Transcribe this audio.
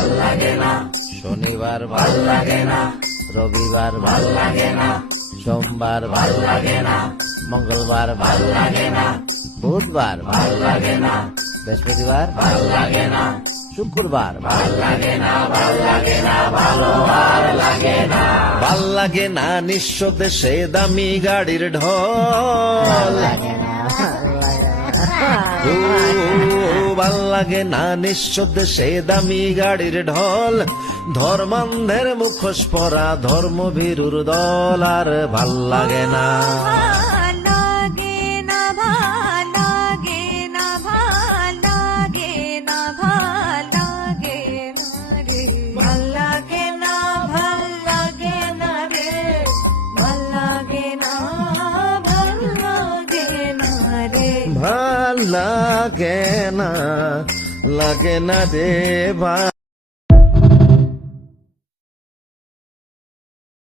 ভাল লাগে না, শনিবার ভাল লাগে না, রবিবার ভাল লাগে না, সোমবার ভাল লাগে না, মঙ্গলবার ভাল লাগে না, বুধবার ভাল লাগে না, বৃহস্পতিবার ভাল লাগে না, শুক্রবার ভাল লাগে না, ভাল লাগে না, ভালো আর লাগে না, ভাল লাগে না নিঃস্ব দেশে দামি গাড়ির ঢল, ভাল লাগে না নিঃস্ব দেশে দামি গাড়ির ঢল, ধর্মান্ধের মুখোশ পরা ধর্মভীরুর দল, আর ভাল লাগে না, ভাল লাগে না, লাগে না রে, ভাল